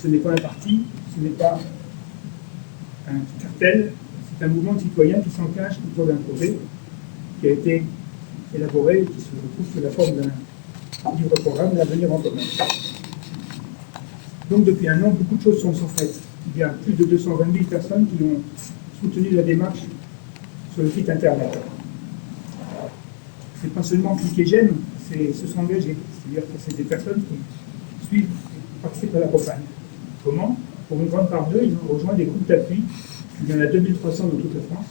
ce n'est pas un parti, ce n'est pas un cartel, c'est un mouvement de citoyens qui s'engage autour d'un projet qui a été élaboré et qui se retrouve sous la forme d'un livre-programme, L'avenir en commun. Donc depuis un an, beaucoup de choses sont faites. Il y a plus de 220 000 personnes qui ont soutenu la démarche sur le site internet. C'est pas seulement cliquer j'aime, c'est se sont engagés. C'est-à-dire que c'est des personnes qui suivent et participent à la campagne. Comment? Pour une grande part d'eux, ils ont rejoint des groupes d'appui. Il y en a 2300 dans toute la France,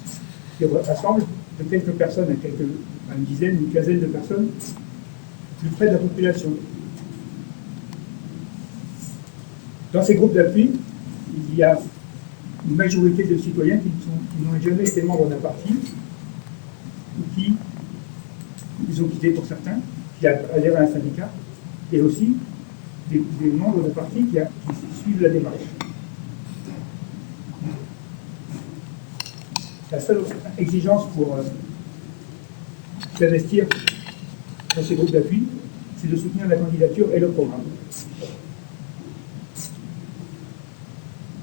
qui rassemblent de quelques personnes à une dizaine, une quinzaine de personnes, plus près de la population. Dans ces groupes d'appui, il y a une majorité de citoyens qui n'ont jamais été membres d'un parti, ou qui ils ont quitté pour certains, qui adhèrent à un syndicat, et aussi des membres de partis qui suivent la démarche. La seule exigence pour s'investir dans ces groupes d'appui, c'est de soutenir la candidature et le programme.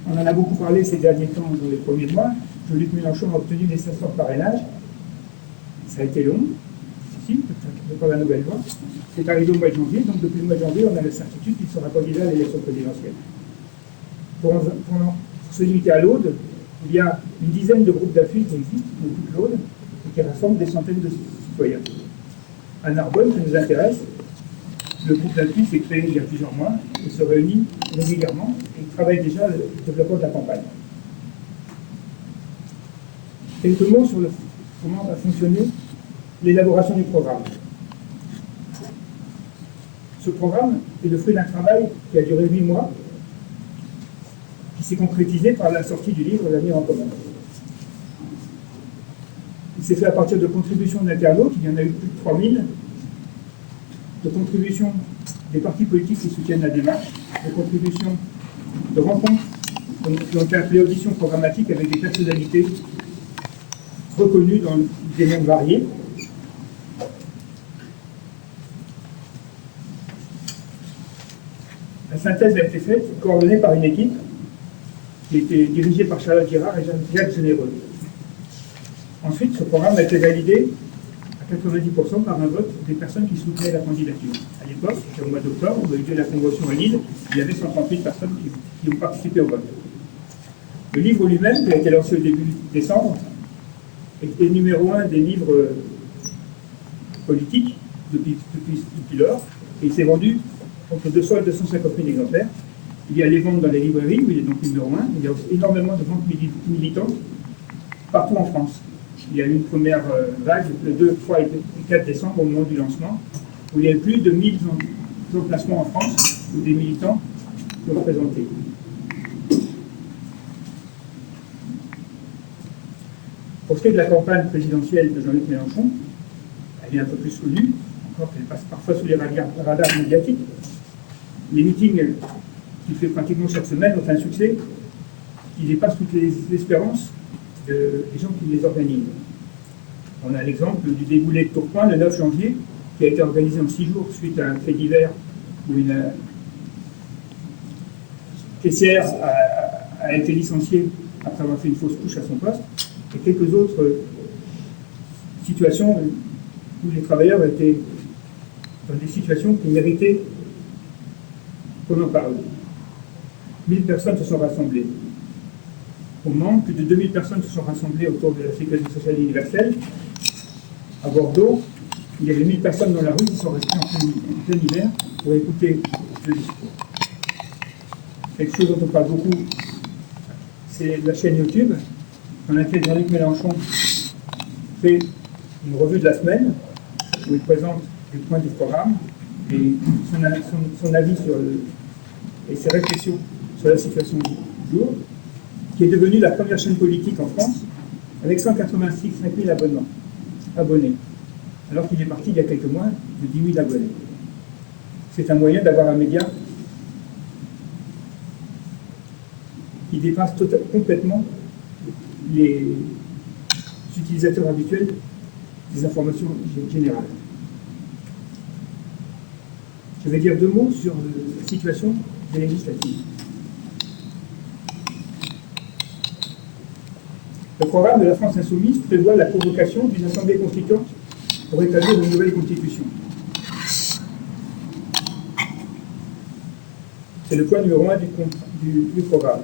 On en a beaucoup parlé ces derniers temps, dans les premiers mois. Jean-Luc Mélenchon a obtenu les 500 parrainages. Ça a été long, difficile, peut-être pas la nouvelle loi. C'est arrivé au mois de janvier, donc depuis le mois de janvier, on a la certitude qu'il sera candidat à l'élection présidentielle. Pour se limiter à l'Aude, il y a une dizaine de groupes d'appui qui existent, dans toute l'Aude, et qui rassemblent des centaines de citoyens. À Narbonne, qui nous intéresse, le groupe d'appui s'est créé il y a plusieurs mois et se réunit régulièrement et travaille déjà le développement de la campagne. Quelques mots sur comment va fonctionner l'élaboration du programme. Ce programme est le fruit d'un travail qui a duré 8 mois, qui s'est concrétisé par la sortie du livre L'avenir en commun. Il s'est fait à partir de contributions d'internautes, il y en a eu plus de 3000, de contributions des partis politiques qui soutiennent la démarche, de contributions de rencontres qui ont été appelées auditions programmatiques avec des personnalités reconnues dans des mondes variés. La synthèse a été faite, coordonnée par une équipe qui était dirigée par Charlotte Girard et Jacques Généreux. Ensuite, ce programme a été validé à 90% par un vote des personnes qui soutenaient la candidature. À l'époque, c'était au mois d'octobre, où a eu lieu la convention à Lille, il y avait 138 personnes qui ont participé au vote. Le livre lui-même, qui a été lancé au début décembre, était numéro 1 des livres politiques depuis lors, et il s'est vendu entre 200 et 250 000 exemplaires. Il y a les ventes dans les librairies, où il est donc numéro 1. Il y a aussi énormément de ventes militantes partout en France. Il y a eu une première vague le 2, 3 et 4 décembre, au moment du lancement, où il y a eu plus de 1000 emplacements en France, où des militants l'ont représenté. Pour ce qui est de la campagne présidentielle de Jean-Luc Mélenchon, elle est un peu plus connue, encore qu'elle passe parfois sous les radars médiatiques. Les meetings qu'il fait pratiquement chaque semaine ont un succès qui dépasse toutes les espérances des gens qui les organisent. On a l'exemple du déboulé de Tourcoing le 9 janvier, qui a été organisé en 6 jours suite à un fait divers où une caissière a été licenciée après avoir fait une fausse couche à son poste, et quelques autres situations où les travailleurs étaient dans des situations qui méritaient qu'on en parle. 1000 personnes se sont rassemblées. Au Mans, plus de 2000 personnes se sont rassemblées autour de la sécurité sociale universelle. À Bordeaux, il y avait 1000 personnes dans la rue qui sont restées en plein hiver pour écouter le discours. Quelque chose dont on parle beaucoup, c'est la chaîne YouTube, dans laquelle Jean-Luc Mélenchon fait une revue de la semaine, où il présente les points du programme et son avis et ses réflexions sur la situation du jour, qui est devenue la première chaîne politique en France, avec 185 000 abonnés, alors qu'il est parti il y a quelques mois de 10 000 abonnés. C'est un moyen d'avoir un média qui dépasse complètement les utilisateurs habituels des informations générales. Je vais dire 2 mots sur la situation des législatives. Le programme de la France insoumise prévoit la convocation d'une assemblée constituante pour établir une nouvelle constitution. C'est le point numéro 1 du programme.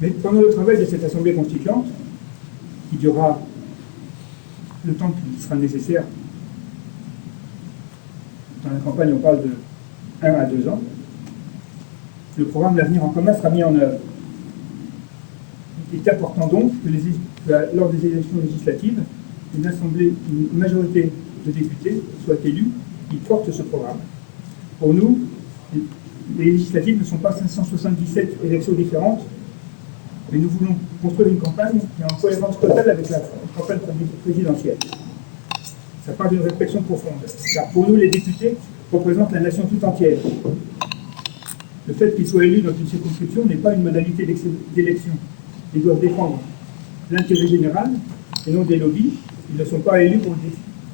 Mais pendant le travail de cette assemblée constituante, qui durera le temps qui sera nécessaire, dans la campagne on parle de 1 à 2 ans, le programme L'Avenir en commun sera mis en œuvre. Il est important donc que lors des élections législatives, une majorité de députés soit élue qui portent ce programme. Pour nous, les législatives ne sont pas 577 élections différentes, mais nous voulons construire une campagne qui est en cohérence totale avec la campagne présidentielle. Ça part d'une réflexion profonde, car pour nous, les députés représentent la nation tout entière. Le fait qu'ils soient élus dans une circonscription n'est pas une modalité d'élection. Ils doivent défendre l'intérêt général et non des lobbies. Ils ne sont pas élus pour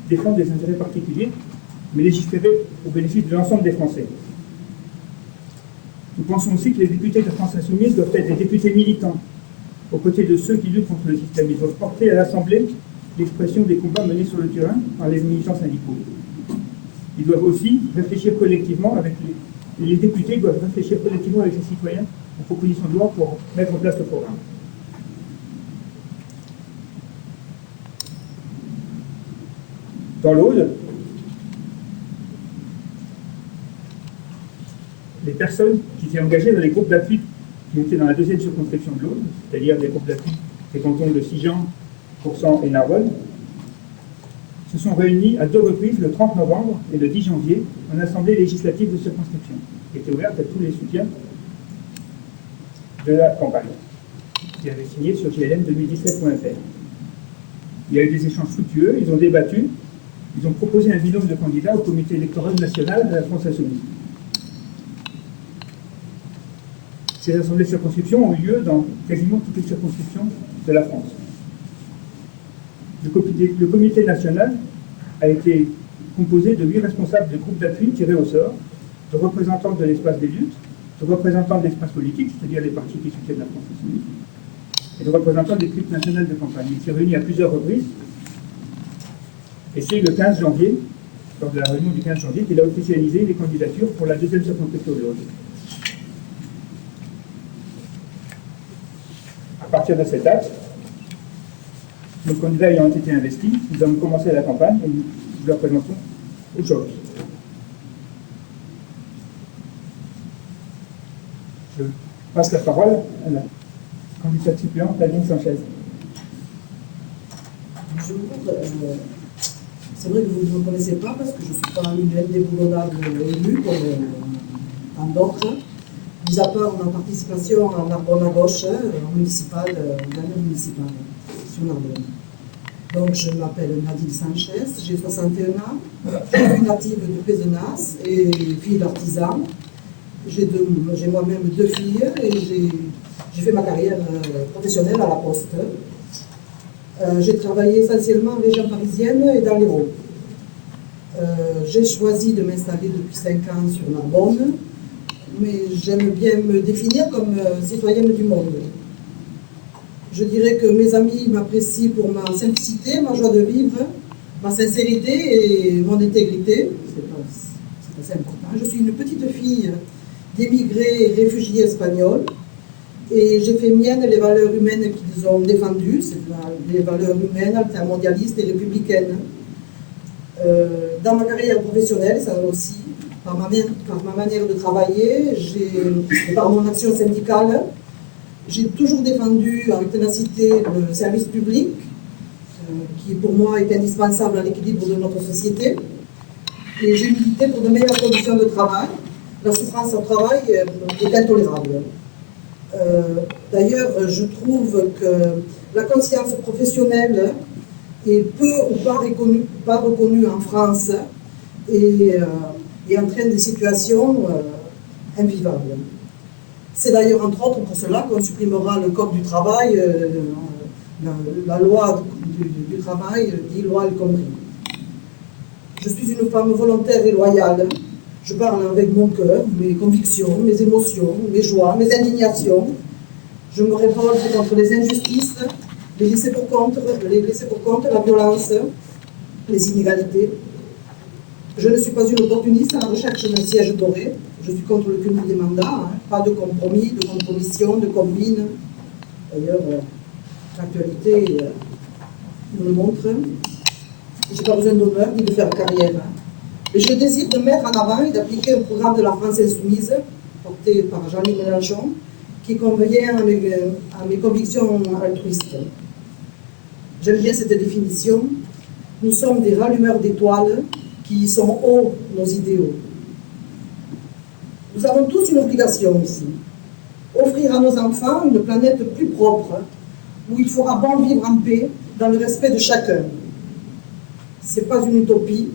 défendre des intérêts particuliers, mais légiférer au bénéfice de l'ensemble des Français. Nous pensons aussi que les députés de France Insoumise doivent être des députés militants, aux côtés de ceux qui luttent contre le système. Ils doivent porter à l'Assemblée l'expression des combats menés sur le terrain par les militants syndicaux. Ils doivent aussi réfléchir collectivement les députés doivent réfléchir collectivement avec les citoyens aux propositions de loi pour mettre en place le programme. Dans l'Aude, les personnes qui étaient engagées dans les groupes d'appui qui étaient dans la deuxième circonscription de l'Aude, c'est-à-dire les groupes d'appui des cantons de Sigean, Coursan et Narbonne, se sont réunis à 2 reprises, le 30 novembre et le 10 janvier, en assemblée législative de circonscription, qui était ouverte à tous les soutiens de la campagne, qui avait signé sur glm2017.fr. Il y a eu des échanges fructueux, ils ont débattu, ils ont proposé un binôme de candidats au comité électoral national de la France Insoumise. Ces assemblées de circonscription ont eu lieu dans quasiment toutes les circonscriptions de la France. Le comité national a été composé de 8 responsables de groupes d'appui tirés au sort, de représentants de l'espace des luttes, de représentants de l'espace politique, c'est-à-dire les partis qui soutiennent la France Insoumise, et de représentants des équipes nationales de campagne. Il s'est réuni à plusieurs reprises, et c'est le 15 janvier, lors de la réunion du 15 janvier, qu'il a officialisé les candidatures pour la deuxième circonscription de l'Aude. À partir de cette date, nos candidats ayant été investis, nous avons commencé la campagne et nous la présentons aujourd'hui. Je passe la parole à la candidate suppléante, Nadine Sanchez. Bonjour. C'est vrai que vous ne me connaissez pas parce que je ne suis pas une indéboulonnable élue comme en d'autres. Mis à part ma participation à Narbonne à gauche, en municipal, dernière municipale, sur Narbonne. Donc je m'appelle Nadine Sanchez, j'ai 61 ans, je suis native de Pézenas et fille d'artisan. J'ai moi-même 2 filles et j'ai fait ma carrière professionnelle à la Poste. J'ai travaillé essentiellement en région parisienne et dans l'Hérault. J'ai choisi de m'installer depuis 5 ans sur Narbonne, mais j'aime bien me définir comme citoyenne du monde. Je dirais que mes amis m'apprécient pour ma simplicité, ma joie de vivre, ma sincérité et mon intégrité. C'est assez important. Je suis une petite fille d'émigrés et réfugiés espagnols et j'ai fait mienne les valeurs humaines qu'ils ont défendues, c'est les valeurs humaines, altermondialistes et républicaines. Dans ma carrière professionnelle, ça aussi, par ma manière de travailler, et par mon action syndicale, j'ai toujours défendu avec ténacité le service public, qui pour moi est indispensable à l'équilibre de notre société. Et j'ai milité pour de meilleures conditions de travail. La souffrance au travail est intolérable. D'ailleurs, je trouve que la conscience professionnelle est peu ou pas reconnue en France et entraîne des situations invivables. C'est d'ailleurs entre autres pour cela qu'on supprimera le code du travail, la loi du travail, dit loi El Khomri. Je suis une femme volontaire et loyale. Je parle avec mon cœur, mes convictions, mes émotions, mes joies, mes indignations. Je me révolte contre les injustices, les laissés pour compte, la violence, les inégalités. Je ne suis pas une opportuniste à la recherche d'un siège doré. Je suis contre le cumul des mandats, pas de compromis, de compromission, de combine. D'ailleurs, l'actualité nous le montre. Je n'ai pas besoin d'honneur ni de faire carrière. Mais je désire de mettre en avant et d'appliquer un programme de la France insoumise, porté par Jean-Luc Mélenchon, qui convient à mes convictions altruistes. J'aime bien cette définition. Nous sommes des rallumeurs d'étoiles qui sont hauts nos idéaux. Nous avons tous une obligation ici. Offrir à nos enfants une planète plus propre, où il fera bon vivre en paix, dans le respect de chacun. Ce n'est pas une utopie,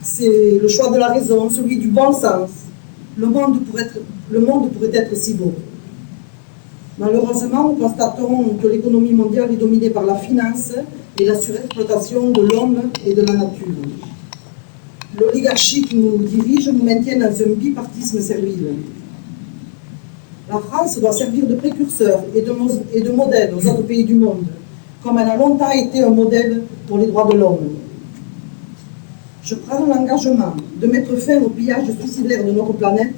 c'est le choix de la raison, celui du bon sens. Le monde pourrait être si beau. Malheureusement, nous constatons que l'économie mondiale est dominée par la finance et la surexploitation de l'homme et de la nature. L'oligarchie qui nous dirige nous maintient dans un bipartisme servile. La France doit servir de précurseur et de modèle aux autres pays du monde, comme elle a longtemps été un modèle pour les droits de l'homme. Je prends l'engagement de mettre fin au pillage suicidaire de notre planète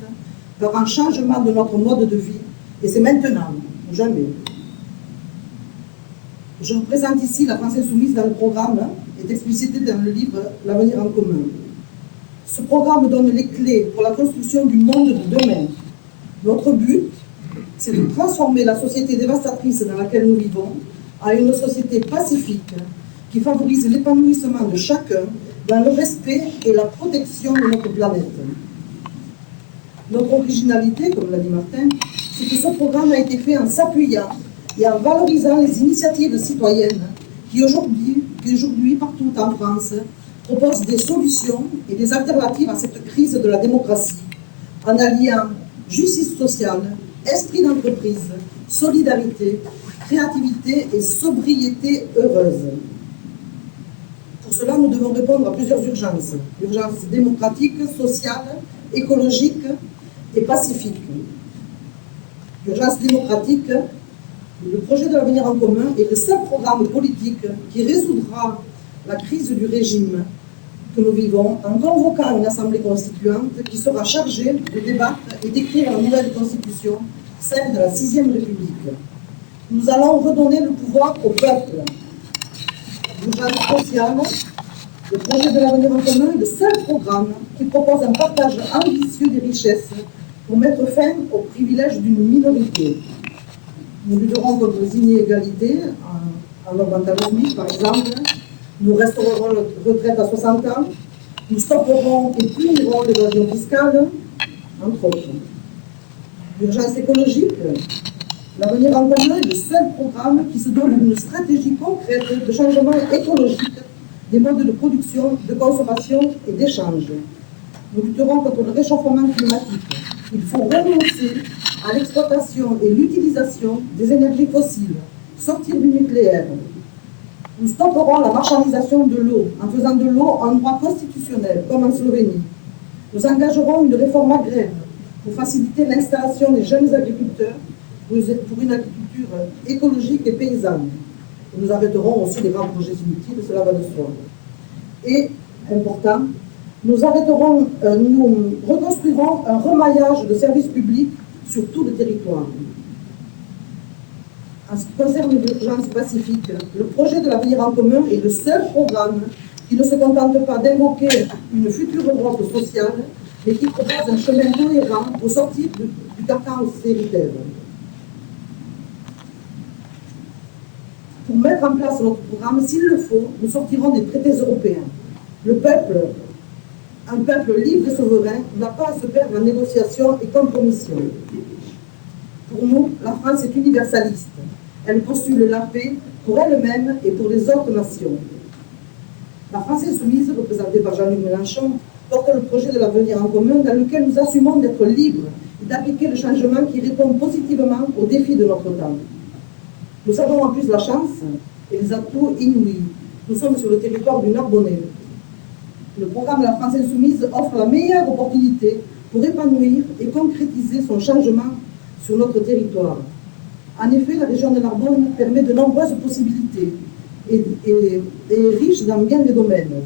par un changement de notre mode de vie, et c'est maintenant, ou jamais. Je représente ici la France insoumise dans le programme, est explicité dans le livre L'avenir en commun. Ce programme donne les clés pour la construction du monde de demain. Notre but, c'est de transformer la société dévastatrice dans laquelle nous vivons en une société pacifique qui favorise l'épanouissement de chacun dans le respect et la protection de notre planète. Notre originalité, comme l'a dit Martin, c'est que ce programme a été fait en s'appuyant et en valorisant les initiatives citoyennes qui aujourd'hui, partout en France, proposent des solutions et des alternatives à cette crise de la démocratie, en alliant justice sociale, esprit d'entreprise, solidarité, créativité et sobriété heureuse. Pour cela, nous devons répondre à plusieurs urgences. L'urgence démocratique, sociale, écologique et pacifique. L'urgence démocratique, le projet de l'avenir en commun est le seul programme politique qui résoudra la crise du régime que nous vivons en convoquant une assemblée constituante qui sera chargée de débattre et d'écrire la nouvelle constitution, celle de la 6e République. Nous allons redonner le pouvoir au peuple. L'urgence sociale, le projet de l'avenir en commun est le seul programme qui propose un partage ambitieux des richesses pour mettre fin aux privilèges d'une minorité. Nous lutterons contre les inégalités en augmentant le SMIC, par exemple. Nous restaurerons la retraite à 60 ans. Nous stopperons et punirons l'évasion fiscale, entre autres. L'urgence écologique, l'avenir en commun est le seul programme qui se donne une stratégie concrète de changement écologique des modes de production, de consommation et d'échange. Nous lutterons contre le réchauffement climatique. Il faut renoncer à l'exploitation et l'utilisation des énergies fossiles, sortir du nucléaire. Nous stopperons la marchandisation de l'eau en faisant de l'eau un droit constitutionnel, comme en Slovénie. Nous engagerons une réforme agraire pour faciliter l'installation des jeunes agriculteurs pour une agriculture écologique et paysanne. Et nous arrêterons aussi les grands projets inutiles, cela va de soi. Et, important, nous reconstruirons un remaillage de services publics sur tout le territoire. En ce qui concerne l'urgence pacifique, le projet de l'avenir en commun est le seul programme qui ne se contente pas d'invoquer une future Europe sociale, mais qui propose un chemin cohérent pour sortir du carcan austéritaire. Pour mettre en place notre programme, s'il le faut, nous sortirons des traités européens. Le peuple, un peuple libre et souverain, n'a pas à se perdre en négociations et compromissions. Pour nous, la France est universaliste. Elle postule la paix pour elle-même et pour les autres nations. La France insoumise, représentée par Jean-Luc Mélenchon, porte le projet de l'avenir en commun dans lequel nous assumons d'être libres et d'appliquer le changement qui répond positivement aux défis de notre temps. Nous avons en plus la chance et les atouts inouïs. Nous sommes sur le territoire du Narbonnais. Le programme de la France insoumise offre la meilleure opportunité pour épanouir et concrétiser son changement sur notre territoire. En effet, la région de Narbonne permet de nombreuses possibilités et est riche dans bien des domaines.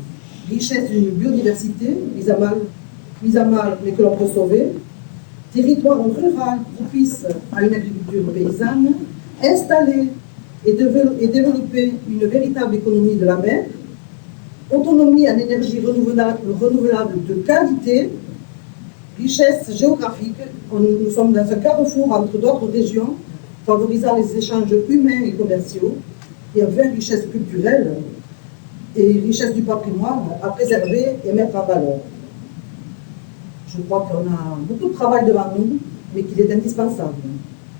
Richesse d'une biodiversité, mise à mal mais que l'on peut sauver, territoire rural propice à une agriculture paysanne, installer et développer une véritable économie de la mer, autonomie en énergie renouvelable de qualité, richesse géographique. Nous sommes dans un carrefour entre d'autres régions, favorisant les échanges humains et commerciaux, et enfin richesse culturelle et richesse du patrimoine à préserver et mettre en valeur. Je crois qu'on a beaucoup de travail devant nous, mais qu'il est indispensable.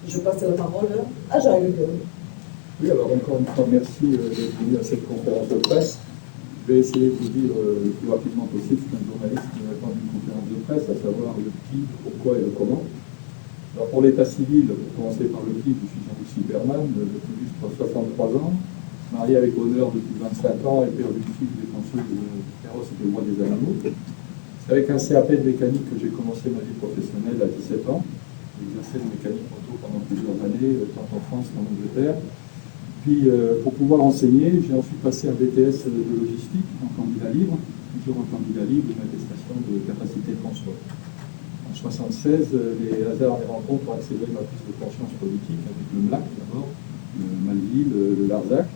Je passe la parole à Jean-Hugues. Oui, alors encore une fois, merci d'être venu à cette conférence de presse. Je vais essayer de vous dire le plus rapidement possible ce qu'un journaliste qui répond à une conférence de presse, à savoir le qui, le pourquoi et le comment. Alors pour l'état civil, pour commencer par le qui, je suis Jean-Luc Silberman, tout juste 63 ans, marié avec bonheur depuis 25 ans et père d'une fille défenseuse féroce des droits des animaux. C'est avec un CAP de mécanique que j'ai commencé ma vie professionnelle à 17 ans. J'ai exercé de mécanique moto pendant plusieurs années, tant en France qu'en Angleterre. Puis, pour pouvoir enseigner, j'ai ensuite passé un BTS de logistique en candidat libre, toujours en candidat libre, une attestation de capacité de transport. En 1976, les hasards des rencontres ont accéléré ma prise de conscience politique avec le MLAC d'abord, le Malville, le Larzac.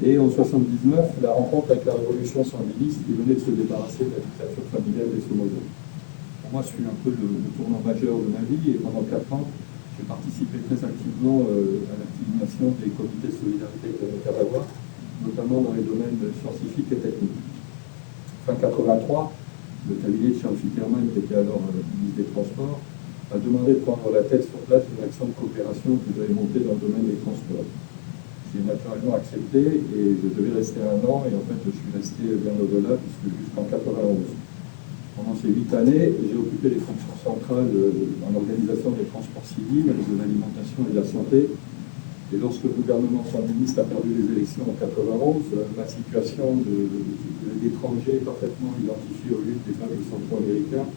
Et en 1979, la rencontre avec la révolution sandiniste qui venait de se débarrasser de la dictature familiale des Somoza. Pour moi, ce fut un peu le tournant majeur de ma vie et pendant 4 ans, j'ai participé très activement à l'activation des comités de solidarité de Nicaragua, notamment dans les domaines scientifiques et techniques. Fin 83, le cabinet de Charles Fitterman, qui était alors ministre des Transports, a demandé de prendre la tête sur place d'une action de coopération que j'avais montée dans le domaine des transports. J'ai naturellement accepté et je devais rester 1 an et en fait je suis resté bien au-delà puisque jusqu'en 91. Pendant ces 8 années, j'ai occupé les fonctions centrales dans l'organisation des transports civils, de l'alimentation et de la santé. Et lorsque le gouvernement sandiniste a perdu les élections en 91, ma situation d'étranger parfaitement identifié au lieu des peuples centro-américains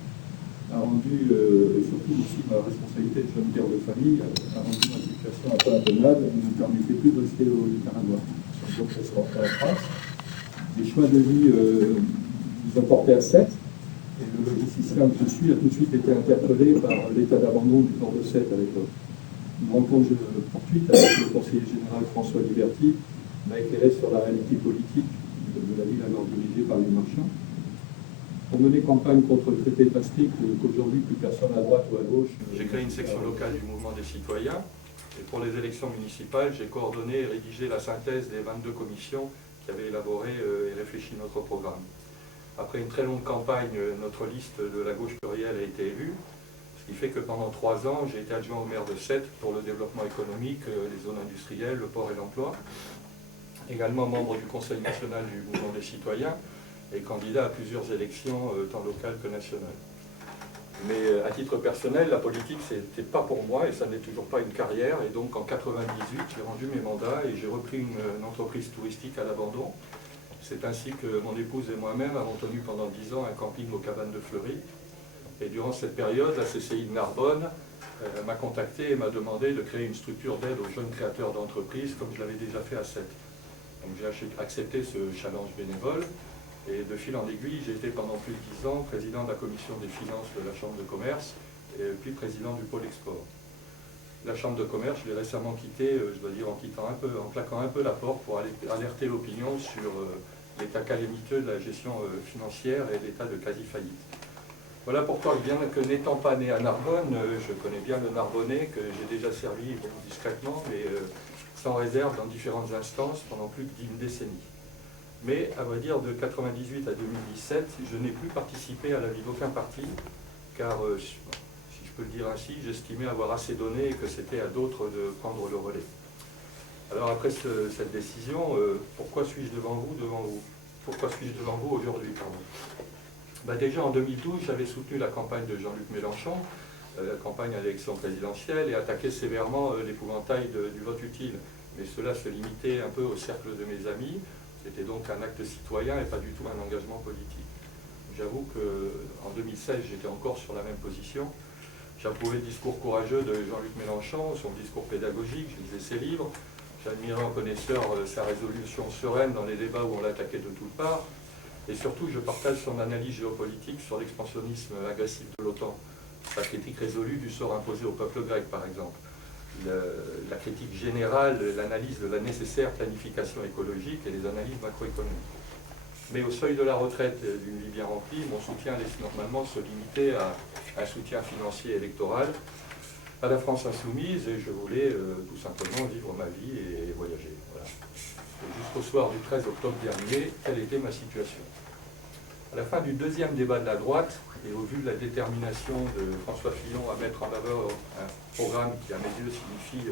a rendu, et surtout aussi ma responsabilité de jeune père de famille, a rendu ma situation un peu intenable et ne me permettait plus de rester au Nicaragua. Donc je suis rentré en France. Les choix de vie nous ont porté à 7. Et le logisticien que je suis a tout de suite été interpellé par l'état d'abandon du port de Sète à l'époque. Une rencontre fortuite avec le conseiller général François Liberty m'a éclairé sur la réalité politique de la ville alors dirigée par les marchands. Pour mener campagne contre le traité de Maastricht, qu'aujourd'hui plus personne à droite ou à gauche. J'ai créé une section locale du mouvement des citoyens et pour les élections municipales, j'ai coordonné et rédigé la synthèse des 22 commissions qui avaient élaboré et réfléchi notre programme. Après une très longue campagne, notre liste de la gauche plurielle a été élue, ce qui fait que pendant 3 ans, j'ai été adjoint au maire de Sète pour le développement économique, les zones industrielles, le port et l'emploi. Également membre du Conseil national du mouvement des citoyens et candidat à plusieurs élections, tant locales que nationales. Mais à titre personnel, la politique, c'était pas pour moi et ça n'est toujours pas une carrière. Et donc en 98, j'ai rendu mes mandats et j'ai repris une entreprise touristique à l'abandon. C'est ainsi que mon épouse et moi-même avons tenu pendant 10 ans un camping aux Cabanes de Fleury. Et durant cette période, la CCI de Narbonne m'a contacté et m'a demandé de créer une structure d'aide aux jeunes créateurs d'entreprises, comme je l'avais déjà fait à Sète. Donc j'ai accepté ce challenge bénévole. Et de fil en aiguille, j'ai été pendant plus de 10 ans président de la commission des finances de la Chambre de commerce et puis président du pôle export. La Chambre de commerce, je l'ai récemment quittée, je dois dire en claquant un peu la porte pour alerter l'opinion sur l'état calamiteux de la gestion financière et l'état de quasi-faillite. Voilà pourquoi, bien que n'étant pas né à Narbonne, je connais bien le Narbonnais, que j'ai déjà servi discrètement, mais sans réserve dans différentes instances pendant plus d'une décennie. Mais, à vrai dire, de 1998 à 2017, je n'ai plus participé à la vie d'aucun parti, car, si je peux le dire ainsi, j'estimais avoir assez donné et que c'était à d'autres de prendre le relais. Alors après cette décision, pourquoi suis-je devant vous Pourquoi suis-je devant vous aujourd'hui, déjà en 2012, j'avais soutenu la campagne de Jean-Luc Mélenchon, la campagne à l'élection présidentielle, et attaqué sévèrement l'épouvantail du vote utile. Mais cela se limitait un peu au cercle de mes amis. C'était donc un acte citoyen et pas du tout un engagement politique. J'avoue qu'en 2016, j'étais encore sur la même position. J'approuvais le discours courageux de Jean-Luc Mélenchon, son discours pédagogique, je lisais ses livres. J'admirais en connaisseur sa résolution sereine dans les débats où on l'attaquait de toutes parts. Et surtout, je partage son analyse géopolitique sur l'expansionnisme agressif de l'OTAN. Sa critique résolue du sort imposé au peuple grec, par exemple. La critique générale, l'analyse de la nécessaire planification écologique et les analyses macroéconomiques. Mais au seuil de la retraite d'une vie bien remplie, mon soutien laisse normalement se limiter à un soutien financier électoral à la France insoumise, et je voulais tout simplement vivre ma vie et voyager. Voilà. Jusqu'au soir du 13 octobre dernier, telle était ma situation. À la fin du deuxième débat de la droite, et au vu de la détermination de François Fillon à mettre en avant un programme qui, à mes yeux, signifie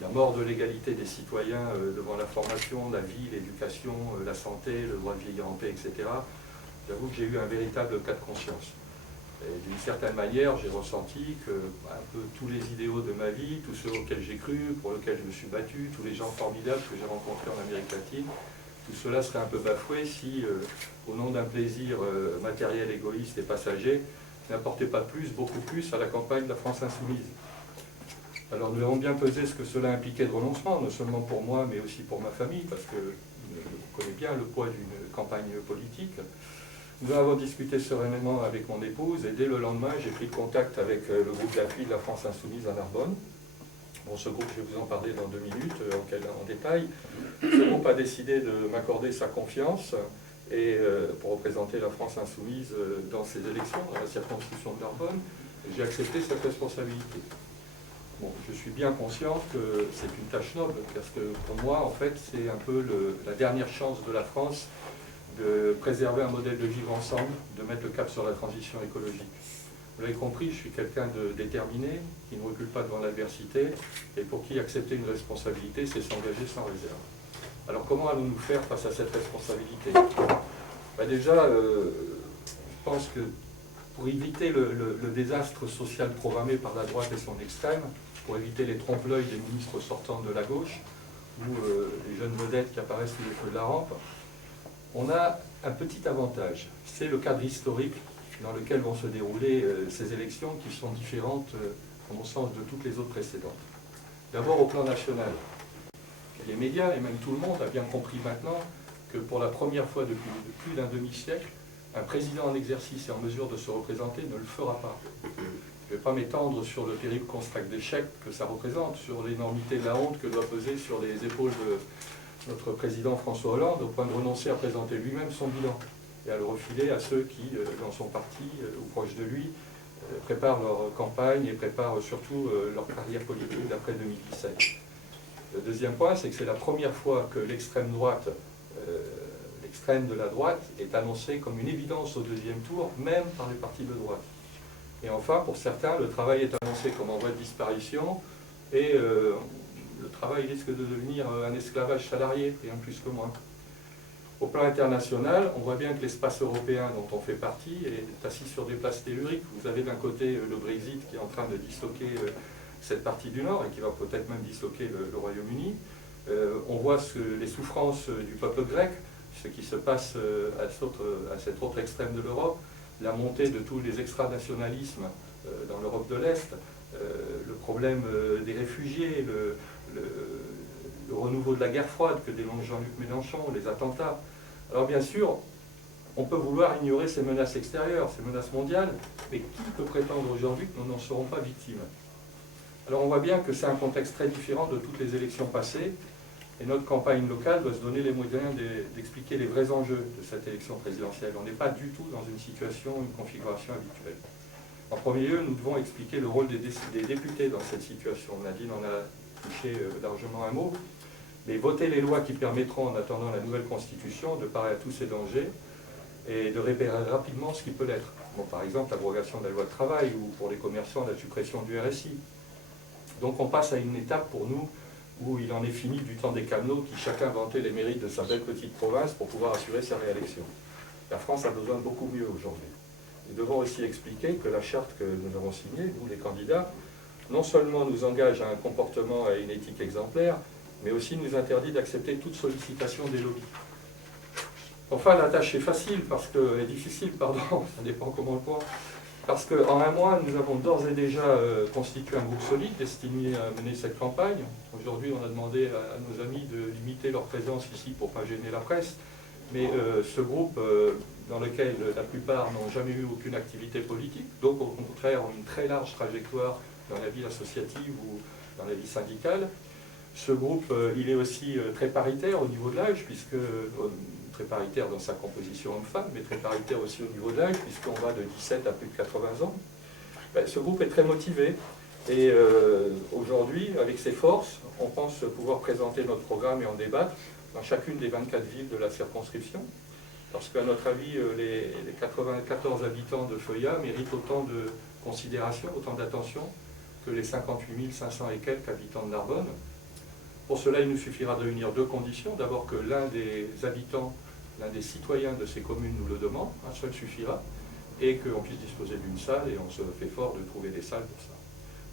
la mort de l'égalité des citoyens devant la formation, la vie, l'éducation, la santé, le droit de vieillir en paix, etc., j'avoue que j'ai eu un véritable cas de conscience. Et d'une certaine manière, j'ai ressenti que un peu tous les idéaux de ma vie, tous ceux auxquels j'ai cru, pour lesquels je me suis battu, tous les gens formidables que j'ai rencontrés en Amérique latine, tout cela serait un peu bafoué si, au nom d'un plaisir matériel, égoïste et passager, n'apportait pas plus, beaucoup plus à la campagne de la France insoumise. Alors nous avons bien pesé ce que cela impliquait de renoncement, non seulement pour moi, mais aussi pour ma famille, parce que je connais bien le poids d'une campagne politique. Nous avons discuté sereinement avec mon épouse, et dès le lendemain, j'ai pris contact avec le groupe d'appui de la France insoumise à Narbonne. Bon, ce groupe, je vais vous en parler dans 2 minutes, en détail. Ce groupe a décidé de m'accorder sa confiance et pour représenter la France insoumise dans ces élections, dans la circonscription de Narbonne. J'ai accepté cette responsabilité. Bon, je suis bien conscient que c'est une tâche noble, parce que pour moi, en fait, c'est un peu la dernière chance de la France de préserver un modèle de vivre ensemble, de mettre le cap sur la transition écologique. Vous l'avez compris, je suis quelqu'un de déterminé, qui ne recule pas devant l'adversité, et pour qui accepter une responsabilité, c'est s'engager sans réserve. Alors comment allons-nous faire face à cette responsabilité? Déjà, je pense que pour éviter le désastre social programmé par la droite et son extrême, pour éviter les trompe-l'œil des ministres sortants de la gauche, ou les jeunes vedettes qui apparaissent sous les feux de la rampe, on a un petit avantage, c'est le cadre historique dans lequel vont se dérouler ces élections qui sont différentes, à mon sens, de toutes les autres précédentes. D'abord au plan national. Les médias, et même tout le monde, a bien compris maintenant que pour la première fois depuis plus d'un demi-siècle, un président en exercice et en mesure de se représenter ne le fera pas. Je ne vais pas m'étendre sur le terrible constat d'échec que ça représente, sur l'énormité de la honte que doit peser sur les épaules de notre président François Hollande, au point de renoncer à présenter lui-même son bilan et à le refiler à ceux qui, dans son parti ou proches de lui, préparent leur campagne et préparent surtout leur carrière politique d'après 2017. Le deuxième point, c'est que c'est la première fois que l'extrême droite, l'extrême de la droite, est annoncée comme une évidence au deuxième tour, même par les partis de droite. Et enfin, pour certains, le travail est annoncé comme en voie de disparition, et le travail risque de devenir un esclavage salarié, rien de plus que moins. Au plan international, on voit bien que l'espace européen dont on fait partie est assis sur des places telluriques. Vous avez d'un côté le Brexit qui est en train de disloquer cette partie du Nord et qui va peut-être même disloquer le Royaume-Uni. On voit les souffrances du peuple grec, ce qui se passe à cet autre extrême de l'Europe, la montée de tous les extranationalismes dans l'Europe de l'Est, le problème des réfugiés, le renouveau de la guerre froide que dénonce Jean-Luc Mélenchon, les attentats. Alors bien sûr, on peut vouloir ignorer ces menaces extérieures, ces menaces mondiales, mais qui peut prétendre aujourd'hui que nous n'en serons pas victimes? Alors on voit bien que c'est un contexte très différent de toutes les élections passées, et notre campagne locale doit se donner les moyens d'expliquer les vrais enjeux de cette élection présidentielle. On n'est pas du tout dans une situation, une configuration habituelle. En premier lieu, nous devons expliquer le rôle des députés dans cette situation. Nadine en a touché largement un mot, mais voter les lois qui permettront, en attendant la nouvelle constitution, de parer à tous ces dangers et de repérer rapidement ce qui peut l'être. Bon, par exemple, l'abrogation de la loi de travail ou pour les commerçants, la suppression du RSI. Donc on passe à une étape pour nous où il en est fini du temps des camelots qui chacun vantait les mérites de sa belle petite province pour pouvoir assurer sa réélection. La France a besoin de beaucoup mieux aujourd'hui. Nous devons aussi expliquer que la charte que nous avons signée, nous les candidats, non seulement nous engage à un comportement et à une éthique exemplaire, mais aussi nous interdit d'accepter toute sollicitation des lobbies. Enfin, la tâche est facile, est difficile, pardon, ça dépend comment on le voit, Parce qu'en un mois, nous avons d'ores et déjà constitué un groupe solide destiné à mener cette campagne. Aujourd'hui, on a demandé à nos amis de limiter leur présence ici pour ne pas gêner la presse. Mais ce groupe, dans lequel la plupart n'ont jamais eu aucune activité politique, donc au contraire ont une très large trajectoire dans la vie associative ou dans la vie syndicale. Ce groupe, il est aussi très paritaire au niveau de l'âge, puisque très paritaire dans sa composition homme-femme, mais très paritaire aussi au niveau de l'âge, puisqu'on va de 17 à plus de 80 ans. Ben, ce groupe est très motivé, et aujourd'hui, avec ses forces, on pense pouvoir présenter notre programme et en débattre dans chacune des 24 villes de la circonscription, parce qu'à notre avis, les 94 habitants de Feuillat méritent autant de considération, autant d'attention que les 58 500 et quelques habitants de Narbonne. Pour cela, il nous suffira de réunir deux conditions. D'abord que l'un des habitants, l'un des citoyens de ces communes nous le demande, un seul suffira, et qu'on puisse disposer d'une salle, et on se fait fort de trouver des salles pour ça.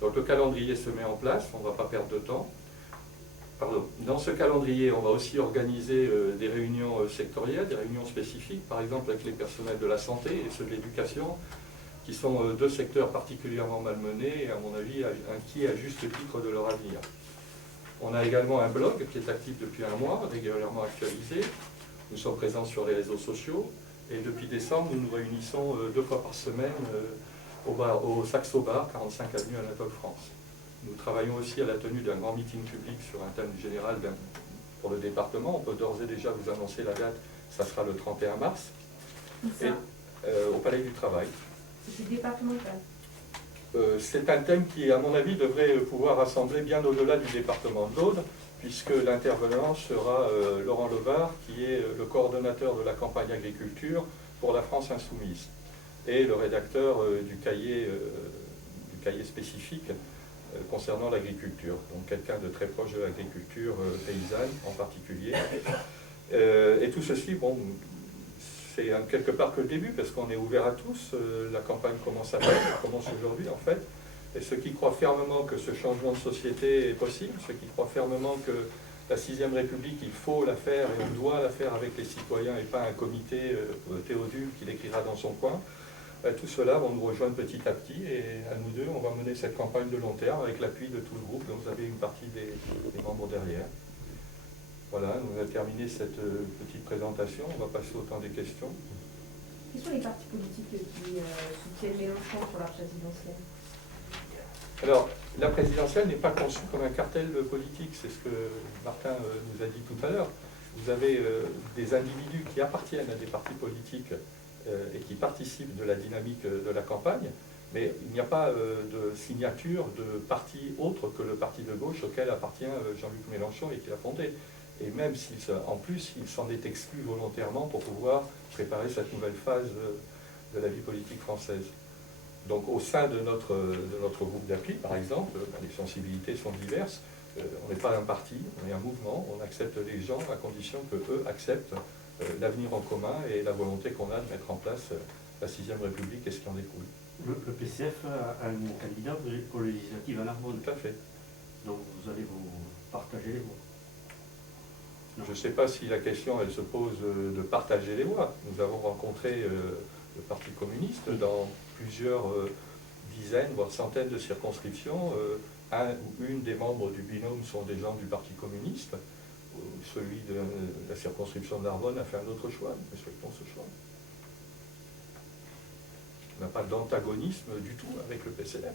Donc le calendrier se met en place, on ne va pas perdre de temps. Dans ce calendrier, on va aussi organiser des réunions sectorielles, des réunions spécifiques, par exemple avec les personnels de la santé et ceux de l'éducation, qui sont deux secteurs particulièrement malmenés et à mon avis inquiets à juste titre de leur avenir. On a également un blog qui est actif depuis un mois, régulièrement actualisé. Nous sommes présents sur les réseaux sociaux et depuis décembre, nous nous réunissons 2 fois par semaine au Saxo Bar, 45 avenue Anatole France. Nous travaillons aussi à la tenue d'un grand meeting public sur un thème général pour le département. On peut d'ores et déjà vous annoncer la date, ça sera le 31 mars, au Palais du Travail. C'est départemental. C'est un thème qui, à mon avis, devrait pouvoir rassembler bien au-delà du département de l'Aude, puisque l'intervenant sera Laurent Levard, qui est le coordonnateur de la campagne agriculture pour la France insoumise, et le rédacteur du cahier spécifique concernant l'agriculture, donc quelqu'un de très proche de l'agriculture paysanne en particulier. Et tout ceci, bon, c'est quelque part que le début, parce qu'on est ouvert à tous, la campagne commence à peine, elle commence aujourd'hui en fait, et ceux qui croient fermement que ce changement de société est possible, ceux qui croient fermement que la 6ème République, il faut la faire et on doit la faire avec les citoyens et pas un comité Théodule qui l'écrira dans son coin, tout cela vont nous rejoindre petit à petit et à nous deux, on va mener cette campagne de long terme avec l'appui de tout le groupe, dont vous avez une partie des membres derrière. Voilà, nous avons terminé cette petite présentation, on va passer au temps des questions. Quels sont les partis politiques qui soutiennent Mélenchon pour la présidentielle? Alors, la présidentielle n'est pas conçue comme un cartel politique, c'est ce que Martin nous a dit tout à l'heure. Vous avez des individus qui appartiennent à des partis politiques et qui participent de la dynamique de la campagne, mais il n'y a pas de signature de parti autre que le parti de gauche auquel appartient Jean-Luc Mélenchon et qu'il a fondé. Et même en plus, il s'en est exclu volontairement pour pouvoir préparer cette nouvelle phase de la vie politique française. Donc au sein de notre groupe d'appui, par exemple, les sensibilités sont diverses. On n'est pas un parti, on est un mouvement, on accepte les gens à condition qu'eux acceptent l'avenir en commun et la volonté qu'on a de mettre en place la 6ème République et ce qui en découle. Le PCF a un candidat pour les législatives à Narbonne. Tout à fait. Donc vous allez vous partager les voix. Je ne sais pas si la question elle se pose de partager les voix. Nous avons rencontré le Parti communiste dans plusieurs dizaines, voire centaines de circonscriptions. Un ou une des membres du binôme sont des gens du Parti communiste. Celui de la circonscription de Narbonne a fait un autre choix. Nous respectons ce choix. On n'a pas d'antagonisme du tout avec le PCF.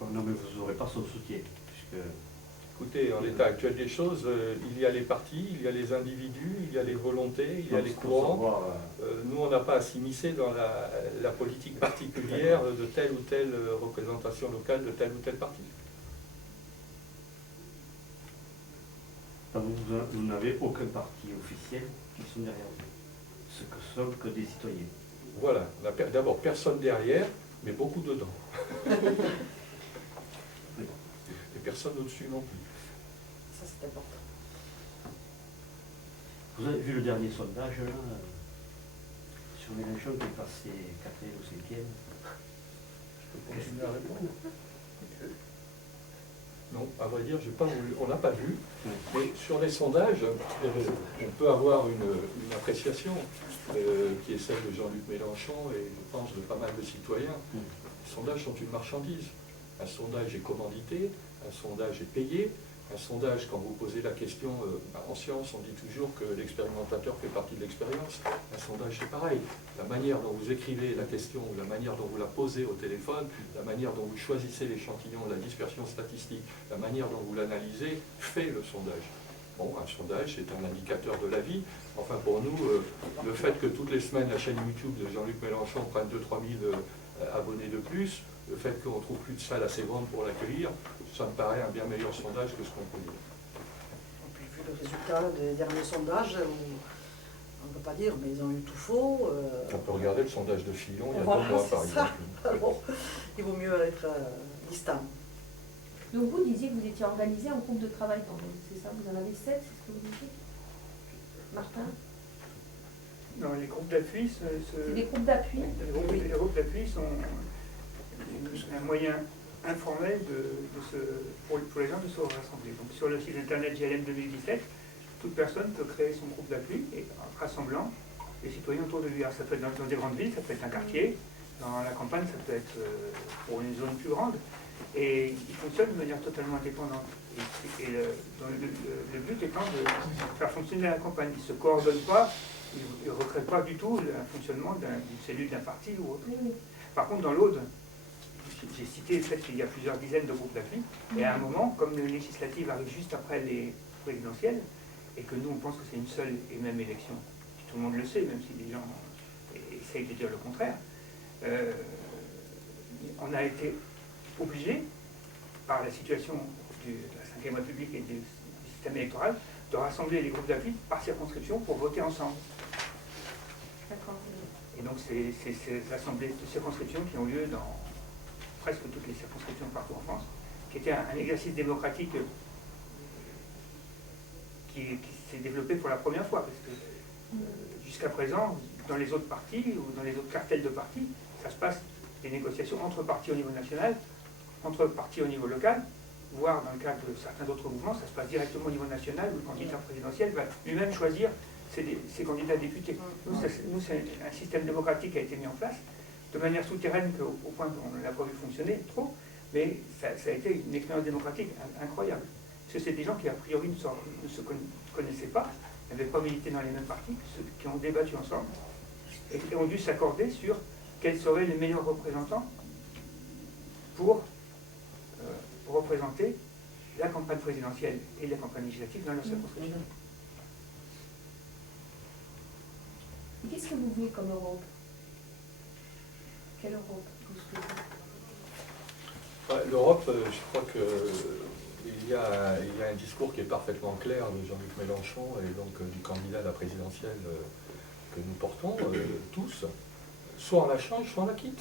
Non, mais vous n'aurez pas son soutien, puisque... Écoutez, en l'état actuel des choses, il y a les partis, il y a les individus, il y a les volontés, il y a les courants. Nous, on n'a pas à s'immiscer dans la politique particulière de telle ou telle représentation locale de tel ou tel parti. Vous n'avez aucun parti officiel qui sont derrière vous. Ce que sont que des citoyens. Voilà, d'abord personne derrière, mais beaucoup dedans. Et personne au-dessus non plus. Ça, c'est important. Vous avez vu le dernier sondage là, sur Mélenchon qui est passé 4e ou 5e? Je peux continuer à répondre. Non, à vrai dire, on n'a pas vu. Mais sur les sondages, on peut avoir une appréciation qui est celle de Jean-Luc Mélenchon et je pense de pas mal de citoyens. Les sondages sont une marchandise. Un sondage est commandité, un sondage est payé. Un sondage, quand vous posez la question, en science, on dit toujours que l'expérimentateur fait partie de l'expérience. Un sondage, c'est pareil. La manière dont vous écrivez la question, la manière dont vous la posez au téléphone, la manière dont vous choisissez l'échantillon, la dispersion statistique, la manière dont vous l'analysez, fait le sondage. Bon, un sondage, c'est un indicateur de la vie. Enfin, pour nous, le fait que toutes les semaines, la chaîne YouTube de Jean-Luc Mélenchon prenne 2-3 000 abonnés de plus, le fait qu'on ne trouve plus de salle assez grande pour l'accueillir, ça me paraît un bien meilleur sondage que ce qu'on peut dire. Et puis vu le résultat des derniers sondages, on ne peut pas dire, mais ils ont eu tout faux. On peut regarder le sondage de Fillon il y a 2 voilà, mois, par c'est ça. exemple. Alors, il vaut mieux être distant. Donc vous disiez que vous étiez organisé en groupe de travail, c'est ça? Vous en avez 7, c'est ce que vous disiez? Martin? Non, les groupes d'appui, C'est des groupes d'appui? les groupes d'appui sont un moyen informel pour les gens de se rassembler. Donc sur le site internet JLM 2017, toute personne peut créer son groupe d'appui et rassemblant les citoyens autour de lui. Alors, ça peut être dans des grandes villes, ça peut être un quartier, dans la campagne, ça peut être pour une zone plus grande. Et il fonctionne de manière totalement indépendante. Et le but étant de faire fonctionner la campagne. Il ne se coordonne pas, il ne recrée pas du tout le fonctionnement d'une cellule d'un parti ou autre. Par contre, dans l'Aude, j'ai cité le fait qu'il y a plusieurs dizaines de groupes d'appui, et à un moment, comme les législatives arrivent juste après les présidentielles, et que nous on pense que c'est une seule et même élection, tout le monde le sait, même si les gens essayent de dire le contraire, on a été obligé, par la situation de la Ve République et du système électoral, de rassembler les groupes d'appui par circonscription pour voter ensemble. D'accord. Et donc c'est ces assemblées de circonscription qui ont lieu dans presque toutes les circonscriptions partout en France, qui était un exercice démocratique qui s'est développé pour la première fois, parce que jusqu'à présent, dans les autres partis ou dans les autres cartels de partis, ça se passe des négociations entre partis au niveau national, entre partis au niveau local, voire dans le cas de certains autres mouvements, ça se passe directement au niveau national, où le candidat présidentiel va lui-même choisir ses candidats députés. Nous, c'est un système démocratique qui a été mis en place, de manière souterraine au point qu'on ne l'a pas vu fonctionner trop, mais ça a été une expérience démocratique incroyable. Parce que c'est des gens qui a priori ne se connaissaient pas, n'avaient pas milité dans les mêmes partis, qui ont débattu ensemble, et qui ont dû s'accorder sur quels seraient les meilleurs représentants pour représenter la campagne présidentielle et la campagne législative dans leur circonscription. Et qu'est-ce que vous voulez comme Europe? Quelle Europe vous souhaitez? L'Europe, je crois qu'il y a un discours qui est parfaitement clair de Jean-Luc Mélenchon et donc du candidat à la présidentielle que nous portons tous. Soit on la change, soit on la quitte.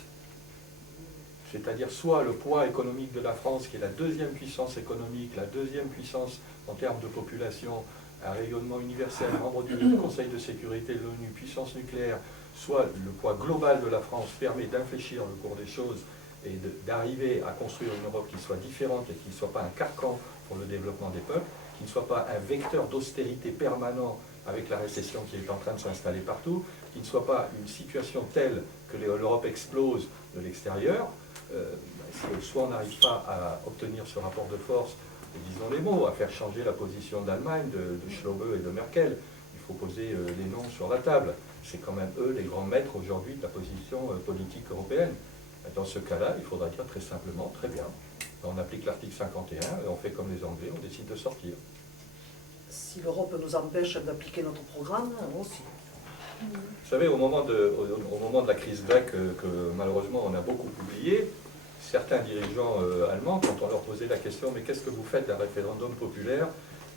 C'est-à-dire soit le poids économique de la France, qui est la deuxième puissance économique, la deuxième puissance en termes de population, un rayonnement universel, membre du Conseil de sécurité de l'ONU, puissance nucléaire, soit le poids global de la France permet d'infléchir le cours des choses et d'arriver à construire une Europe qui soit différente et qui ne soit pas un carcan pour le développement des peuples, qui ne soit pas un vecteur d'austérité permanent avec la récession qui est en train de s'installer partout, qui ne soit pas une situation telle que l'Europe explose de l'extérieur. Soit on n'arrive pas à obtenir ce rapport de force, disons les mots, à faire changer la position d'Allemagne, de Schäuble et de Merkel. Il faut poser les noms sur la table. C'est quand même eux les grands maîtres aujourd'hui de la position politique européenne. Dans ce cas-là, il faudra dire très simplement, très bien, on applique l'article 51 et on fait comme les Anglais, on décide de sortir. Si l'Europe nous empêche d'appliquer notre programme, aussi. Vous savez, au moment de la crise grecque, que malheureusement on a beaucoup oublié, certains dirigeants allemands, quand on leur posait la question « mais qu'est-ce que vous faites d'un référendum populaire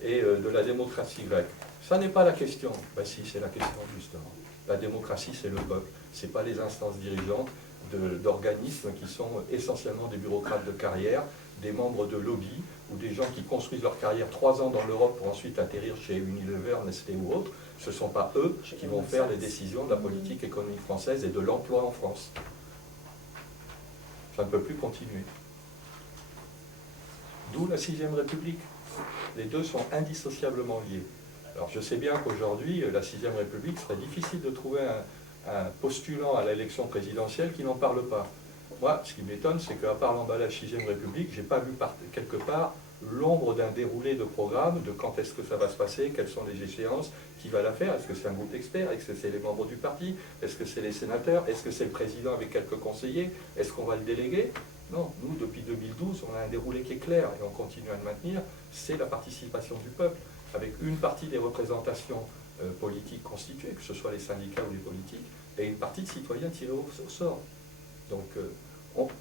et de la démocratie grecque ?» Ça n'est pas la question. Ben si, c'est la question justement. La démocratie, c'est le peuple, ce n'est pas les instances dirigeantes d'organismes qui sont essentiellement des bureaucrates de carrière, des membres de lobby ou des gens qui construisent leur carrière 3 ans dans l'Europe pour ensuite atterrir chez Unilever, Nestlé ou autre. Ce ne sont pas eux qui vont faire les décisions de la politique économique française et de l'emploi en France. Ça ne peut plus continuer. D'où la 6e République. Les deux sont indissociablement liés. Alors je sais bien qu'aujourd'hui, la 6e République, serait difficile de trouver un postulant à l'élection présidentielle qui n'en parle pas. Moi, ce qui m'étonne, c'est qu'à part l'emballage 6e République, je n'ai pas vu quelque part l'ombre d'un déroulé de programme, de quand est-ce que ça va se passer, quelles sont les échéances, qui va la faire, est-ce que c'est un groupe d'experts, est-ce que c'est les membres du parti, est-ce que c'est les sénateurs, est-ce que c'est le président avec quelques conseillers, est-ce qu'on va le déléguer? Non, nous, depuis 2012, on a un déroulé qui est clair et on continue à le maintenir, c'est la participation du peuple, avec une partie des représentations politiques constituées, que ce soit les syndicats ou les politiques, et une partie de citoyens tirés au sort. Donc,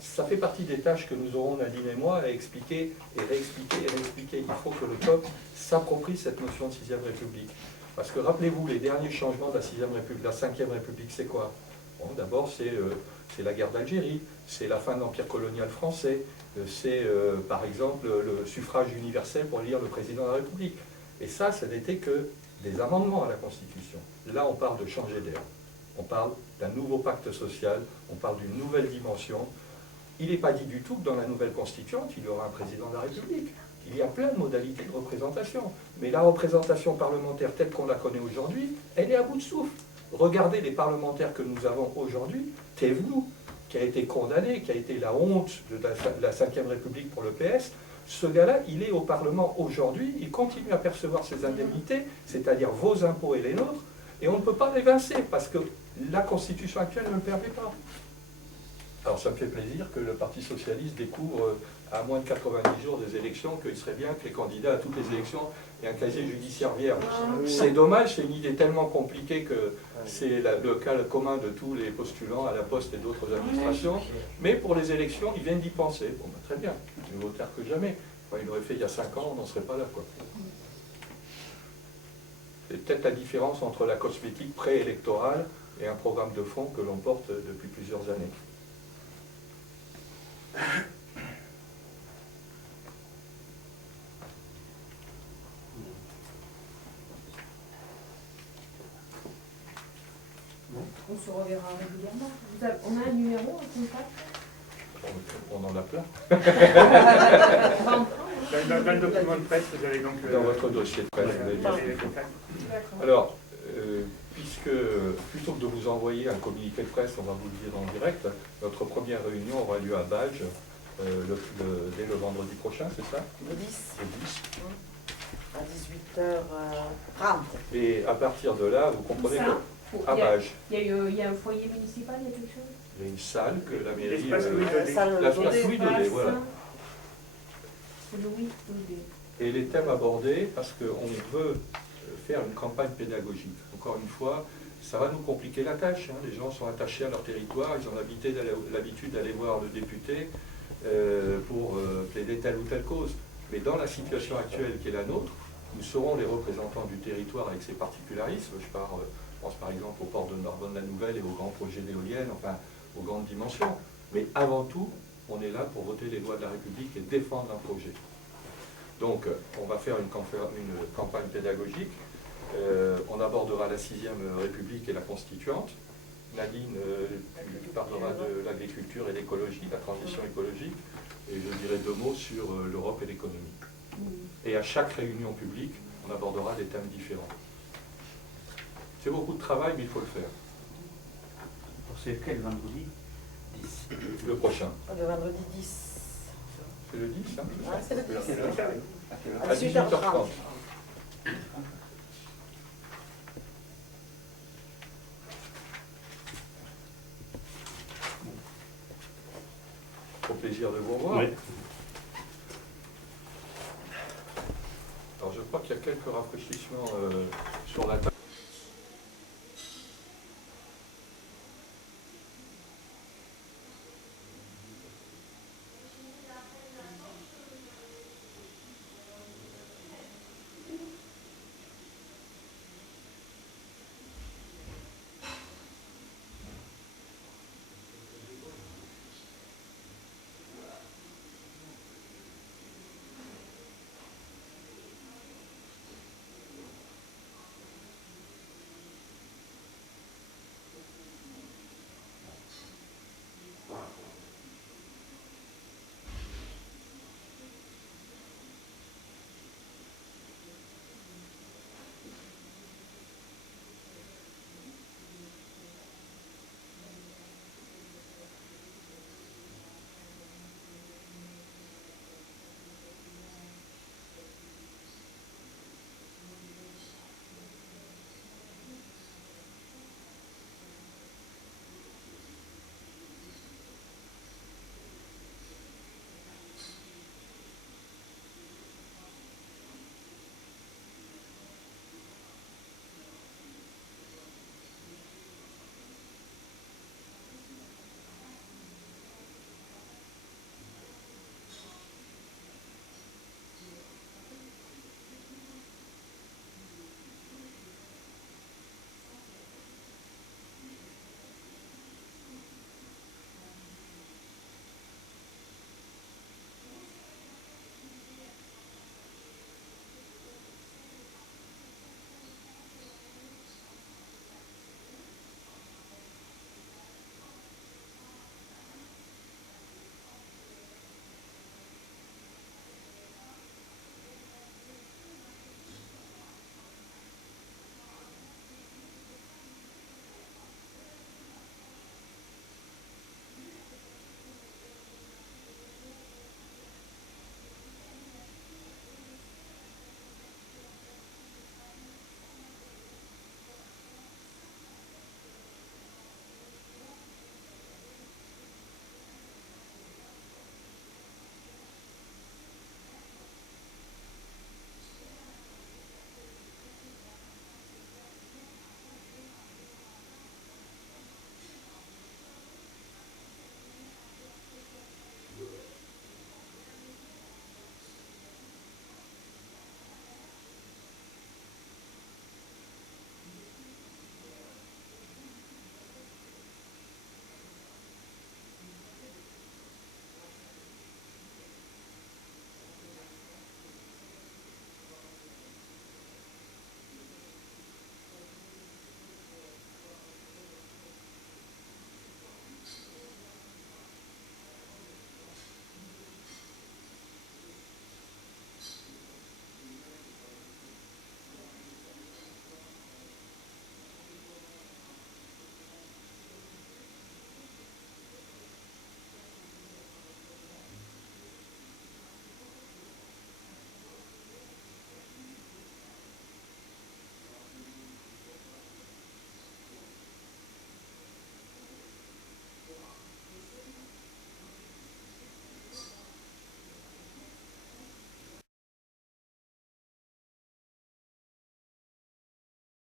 ça fait partie des tâches que nous aurons, Nadine et moi, à expliquer et réexpliquer et réexpliquer. Il faut que le peuple s'approprie cette notion de 6e République. Parce que rappelez-vous, les derniers changements de la 6e République, la 5e République, c'est quoi? Bon, d'abord, c'est la guerre d'Algérie, c'est la fin de l'Empire colonial français, c'est par exemple le suffrage universel pour élire le président de la République. Et ça n'était que des amendements à la Constitution. Là, on parle de changer d'air. On parle d'un nouveau pacte social, on parle d'une nouvelle dimension. Il n'est pas dit du tout que dans la nouvelle constituante, il y aura un président de la République. Il y a plein de modalités de représentation. Mais la représentation parlementaire telle qu'on la connaît aujourd'hui, elle est à bout de souffle. Regardez les parlementaires que nous avons aujourd'hui. Thévenoud, qui a été condamné, qui a été la honte de la 5e République pour le PS, ce gars-là, il est au Parlement aujourd'hui, il continue à percevoir ses indemnités, c'est-à-dire vos impôts et les nôtres, et on ne peut pas l'évincer, parce que la Constitution actuelle ne le permet pas. Alors ça me fait plaisir que le Parti Socialiste découvre à moins de 90 jours des élections qu'il serait bien que les candidats à toutes les élections aient un casier judiciaire vierge. C'est dommage, c'est une idée tellement compliquée que c'est le cas commun de tous les postulants à la Poste et d'autres administrations. Mais pour les élections, ils viennent d'y penser. Bon, ben, très bien, mieux vaut tard que jamais. Enfin, il l'aurait fait il y a 5 ans, on n'en serait pas là, quoi. C'est peut-être la différence entre la cosmétique préélectorale et un programme de fond que l'on porte depuis plusieurs années. On se reverra régulièrement. On a un numéro, un contact? On en a plein. On va en prendre. Dans le document de presse, vous avez donc... Dans votre dossier de presse, vous avez bien les fait. contacts. Alors, puisque plutôt que de vous envoyer un communiqué de presse, on va vous le dire en direct, notre première réunion aura lieu à Badge dès le vendredi prochain, c'est ça? Le 10. Le 10. À 18h30. Et à partir de là, vous comprenez Ça, que à Badge, il y a un foyer municipal, il y a quelque chose? il y a une salle que la mairie... L'espace Louis Daudet. la place Louis Daudet, voilà. Louis Daudet. Et les thèmes abordés, parce qu'on veut faire une campagne pédagogique. Encore une fois, ça va nous compliquer la tâche. Hein. Les gens sont attachés à leur territoire, ils ont l'habitude d'aller voir le député pour plaider telle ou telle cause. Mais dans la situation actuelle qui est la nôtre, nous serons les représentants du territoire avec ses particularismes. Je pense par exemple au port de Narbonne-la-Nouvelle et aux grands projets d'éoliennes, enfin aux grandes dimensions. Mais avant tout, on est là pour voter les lois de la République et défendre un projet. Donc, on va faire une campagne pédagogique. On abordera la 6e République et la Constituante. Nadine parlera de l'agriculture et l'écologie, la transition écologique. Et je dirai 2 mots sur l'Europe et l'économie. Et à chaque réunion publique, on abordera des thèmes différents. C'est beaucoup de travail, mais il faut le faire. C'est quel vendredi? 10. Le prochain. Le vendredi 10. C'est le 10, hein? Ah, c'est le 10. À 18h30. Au plaisir de vous revoir. Oui. Alors je crois qu'il y a quelques rafraîchissements sur la table.